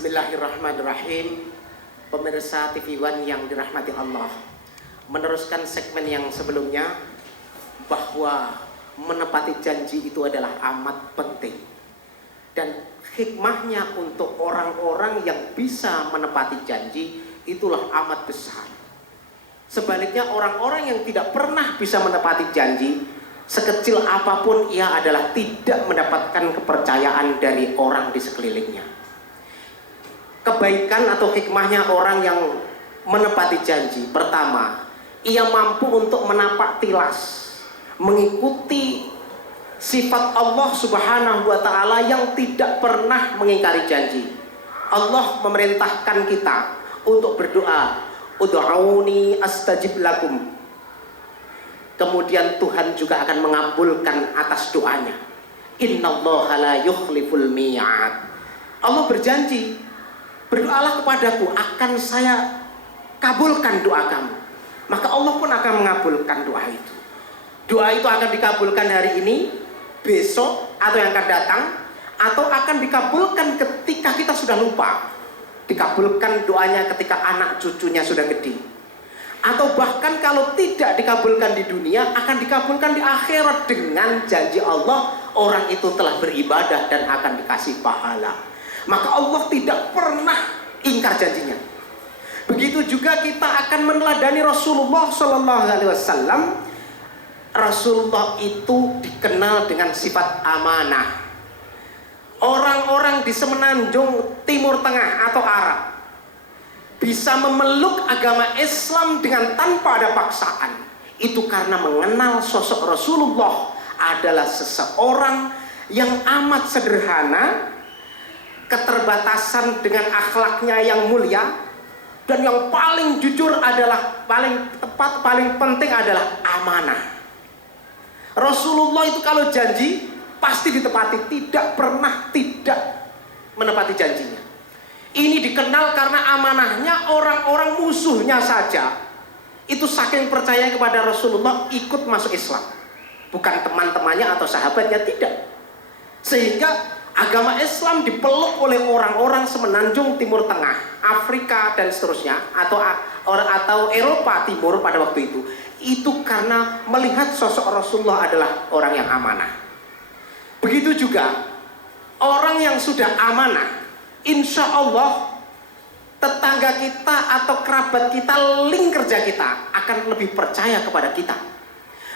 Bismillahirrahmanirrahim. Pemirsa TV One yang dirahmati Allah, meneruskan segmen yang sebelumnya bahwa menepati janji itu adalah amat penting, dan hikmahnya untuk orang-orang yang bisa menepati janji itulah amat besar. Sebaliknya orang-orang yang tidak pernah bisa menepati janji, sekecil apapun ia adalah tidak mendapatkan kepercayaan dari orang di sekelilingnya. Kebaikan atau hikmahnya orang yang menepati janji, pertama, ia mampu untuk menapak tilas, mengikuti sifat Allah Subhanahu wa Ta'ala yang tidak pernah mengingkari janji. Allah memerintahkan kita untuk berdoa, ud'auni astajib lakum. Kemudian Tuhan juga akan mengabulkan atas doanya. Innallaha la yukhliful mi'ad. Allah berjanji, berdoalah kepadaku, akan saya kabulkan doa kamu. Maka Allah pun akan mengabulkan doa itu. Doa itu akan dikabulkan hari ini, besok, atau yang akan datang, atau akan dikabulkan ketika kita sudah lupa. Dikabulkan doanya ketika anak cucunya sudah gede. Atau bahkan kalau tidak dikabulkan di dunia, akan dikabulkan di akhirat dengan janji Allah, orang itu telah beribadah dan akan dikasih pahala. Maka Allah tidak pernah ingkar janjinya. Begitu juga kita akan meneladani Rasulullah SAW. Rasulullah itu dikenal dengan sifat amanah. Orang-orang di semenanjung Timur Tengah atau Arab bisa memeluk agama Islam dengan tanpa ada paksaan, itu karena mengenal sosok Rasulullah adalah seseorang yang amat sederhana, keterbatasan dengan akhlaknya yang mulia, dan yang paling jujur adalah, paling tepat, paling penting adalah amanah. Rasulullah itu kalau janji pasti ditepati, tidak pernah tidak menepati janjinya. Ini dikenal karena amanahnya. Orang-orang musuhnya saja itu saking percaya kepada Rasulullah ikut masuk Islam, bukan teman-temannya atau sahabatnya, tidak. Sehingga agama Islam dipeluk oleh orang-orang semenanjung Timur Tengah, Afrika dan seterusnya, atau Eropa Timur pada waktu itu karena melihat sosok Rasulullah adalah orang yang amanah. Begitu juga orang yang sudah amanah, insya Allah tetangga kita atau kerabat kita, link kerja kita akan lebih percaya kepada kita.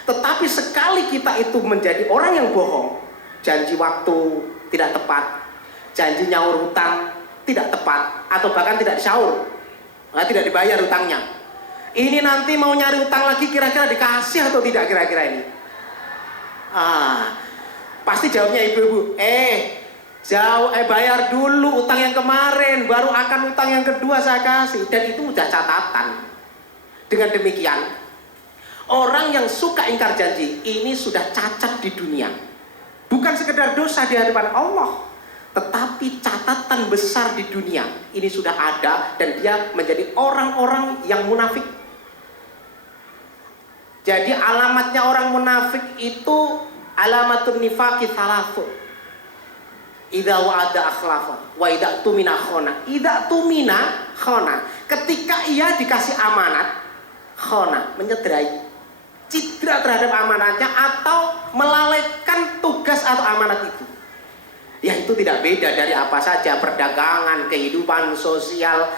Tetapi sekali kita itu menjadi orang yang bohong, janji waktu tidak tepat, janji nyaur hutang tidak tepat, atau bahkan tidak disaur, tidak dibayar hutangnya. Ini nanti mau nyari hutang lagi, kira-kira dikasih atau tidak kira-kira ini? Pasti jawabnya ibu-ibu, bayar dulu utang yang kemarin, baru akan utang yang kedua saya kasih. Dan itu udah catatan. Dengan demikian, orang yang suka ingkar janji ini sudah cacat di dunia. Bukan sekedar dosa di hadapan Allah, tetapi catatan besar di dunia ini sudah ada, dan dia menjadi orang-orang yang munafik. Jadi alamatnya orang munafik itu alamatun nifaqi thalathun. Idza wa'ada akhlafa wa idza tumina khona. Idza tumina khona. Ketika ia dikasih amanat, khona, menyederai, citra terhadap amanatnya atau melalaikan tugas atau amanat itu. Ya itu tidak beda dari apa saja, perdagangan, kehidupan sosial,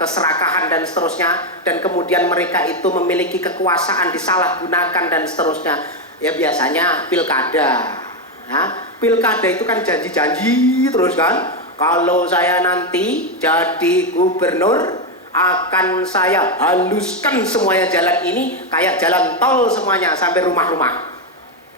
keserakahan dan seterusnya. Dan kemudian mereka itu memiliki kekuasaan disalahgunakan dan seterusnya. Ya biasanya pilkada. Pilkada itu kan janji-janji terus kan. Kalau saya nanti jadi gubernur, akan saya haluskan semuanya jalan ini kayak jalan tol semuanya sampai rumah-rumah.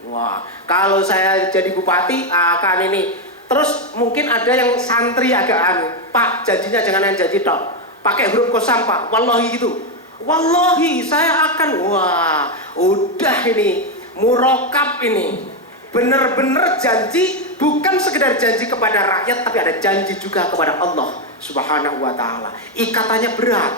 Wah, kalau saya jadi bupati akan ini. Terus mungkin ada yang santri agak Pak, janjinya jangan yang janji tok, pakai huruf kosam Pak, wallahi gitu. Wallahi saya akan, wah udah ini murokab ini, bener-bener janji, bukan sekedar janji kepada rakyat, tapi ada janji juga kepada Allah Subhanahu wa Ta'ala. Ikatannya berat.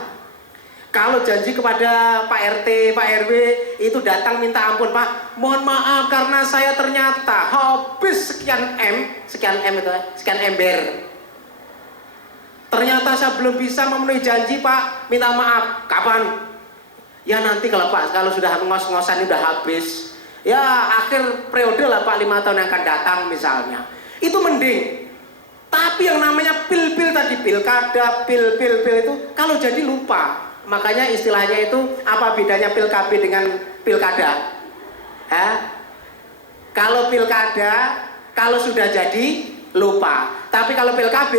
Kalau janji kepada Pak RT, Pak RW itu datang minta ampun, Pak, mohon maaf karena saya ternyata habis sekian M itu, sekian ember. Ternyata saya belum bisa memenuhi janji Pak, minta maaf. Kapan? Ya nanti kalau Pak, kalau sudah ngos-ngosan udah habis, ya akhir periode lah Pak, 5 tahun yang akan datang misalnya. Itu mending. Tapi yang namanya pil-pil tadi, pilkada, pil itu kalau jadi lupa. Makanya istilahnya itu apa bedanya pil KB dengan pilkada? Kalau pilkada, kalau sudah jadi lupa. Tapi kalau pil KB,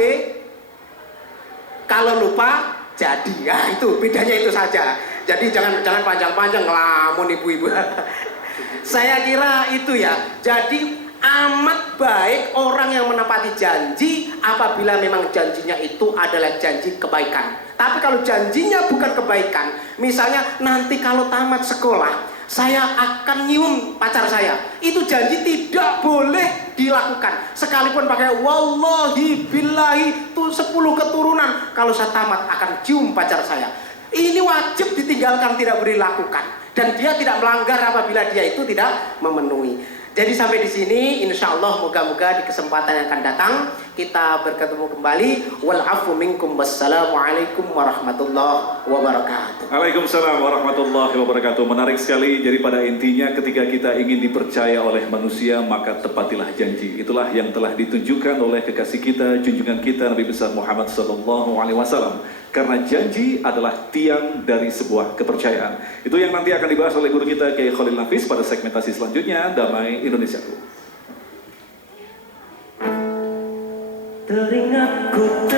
kalau lupa jadi. Ya itu bedanya itu saja. Jadi jangan panjang-panjang ngelamun ibu-ibu. Saya kira itu ya. Jadi amat baik orang yang menepati janji apabila memang janjinya itu adalah janji kebaikan. Tapi kalau janjinya bukan kebaikan, misalnya nanti kalau tamat sekolah saya akan nyium pacar saya, itu janji tidak boleh dilakukan. Sekalipun pakai wallahi billahi itu 10 keturunan, kalau saya tamat akan cium pacar saya. Ini wajib ditinggalkan, tidak boleh dilakukan. Dan dia tidak melanggar apabila dia itu tidak memenuhi. Jadi sampai di sini, insya Allah moga-moga di kesempatan yang akan datang kita bertemu kembali. Wal afu minkum, wassalamualaikum warahmatullahi wabarakatuh. Waalaikumsalam warahmatullahi wabarakatuh. Menarik sekali. Jadi pada intinya ketika kita ingin dipercaya oleh manusia, maka tepatilah janji. Itulah yang telah ditunjukkan oleh kekasih kita, junjungan kita Nabi besar Muhammad SAW. Karena janji adalah tiang dari sebuah kepercayaan. Itu yang nanti akan dibahas oleh guru kita Kiai Khalil Nafis pada segmentasi selanjutnya. Damai Indonesiaku. Teringatku